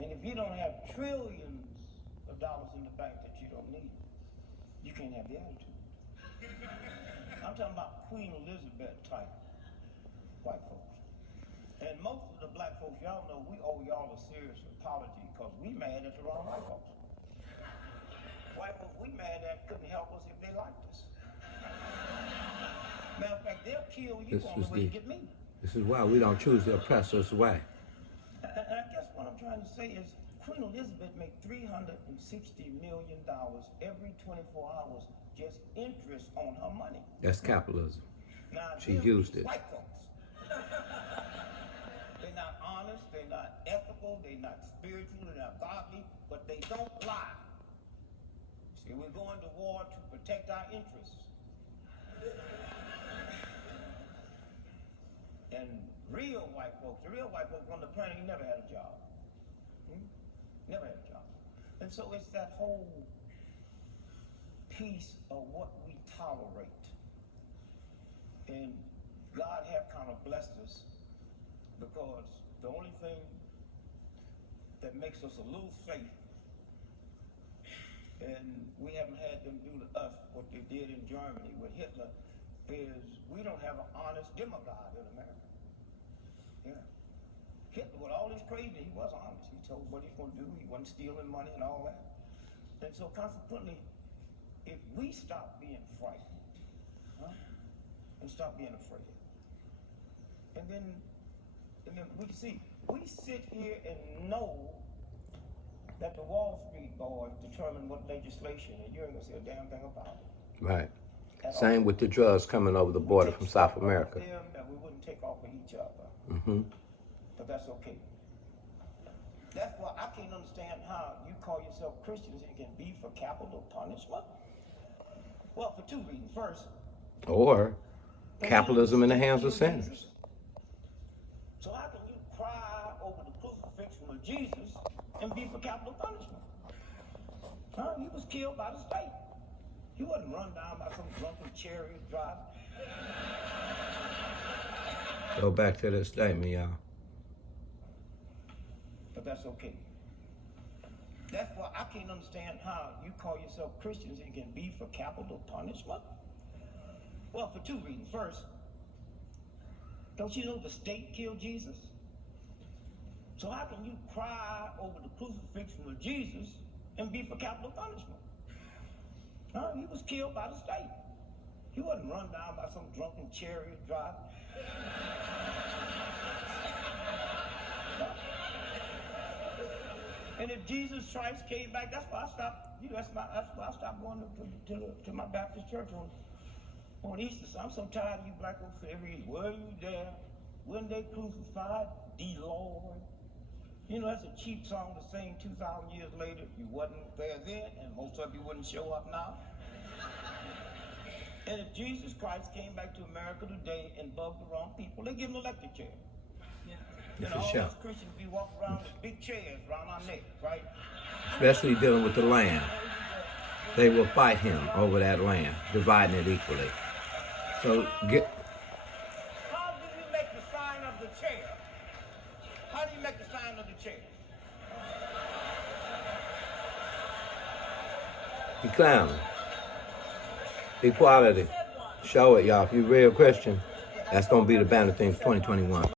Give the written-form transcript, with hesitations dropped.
And if you don't have trillions of dollars in the bank that you don't need, you can't have the attitude. I'm talking about Queen Elizabeth type white folks. And most of the black folks, y'all know we owe y'all a serious apology because we mad at the wrong white folks. White folks we mad at couldn't help us if they liked us. Matter of fact, they'll kill you on the way to get me. This is why we don't choose the oppressors' way. And I guess what I'm trying to say is Queen Elizabeth made $360 million every 24 hours just interest on her money. That's capitalism. Now, She used it. White folks. They're not honest, they're not ethical, they're not spiritual, they're not godly, but they don't lie. See, we're going to war to protect our interests. And real white folks, the real white folks on the planet, he never had a job. Never had a job. And so it's that whole piece of what we tolerate. And God had kind of blessed us because the only thing that makes us a little safe, and we haven't had them do to us what they did in Germany with Hitler, is we don't have an honest demagogue in America. Yeah. Hitler, with all his crazy, he was honest. He told what he's going to do. He wasn't stealing money and all that. And so consequently, if we stop being frightened, and stop being afraid, and then we can see, we sit here and know that the Wall Street boys determine what legislation, and you ain't gonna say a damn thing about it. Right. Same with the drugs coming over the border from South America. Them that we wouldn't take off of each other. Mm-hmm. But that's okay. That's why I can't understand how you call yourself Christians and can be for capital punishment. Well, for two reasons. First, Or capitalism in the hands of sinners. So how can you cry over the crucifixion of Jesus and be for capital punishment? He was killed by the state. He wasn't run down by some drunken chariot driver. Go back to this statement, y'all. But that's okay. That's why I can't understand how you call yourself Christians and can be for capital punishment. Well, for two reasons. First, don't you know the state killed Jesus? So how can you cry over the crucifixion of Jesus and be for capital punishment? He was killed by the state. He wasn't run down by some drunken chariot driver. And if Jesus Christ came back, that's why I stopped. That's why I stopped going to my Baptist church on Easter. So I'm so tired of you black folks every year. Were you there when they crucified the Lord? You know, that's a cheap song to sing 2,000 years later. You wasn't there then, and most of you wouldn't show up now. And if Jesus Christ came back to America today and bugged the wrong people, they give him an electric chair. You know, all us Christians, we walk around with big chairs around our neck, right? Especially dealing with the land. They will fight him over that land, dividing it equally. So get. How do you make the sign of the chair? How do you make the sign of the chair? You clown. Equality. Show it, y'all. If you're a real Christian, that's going to be the banner thing for 2021.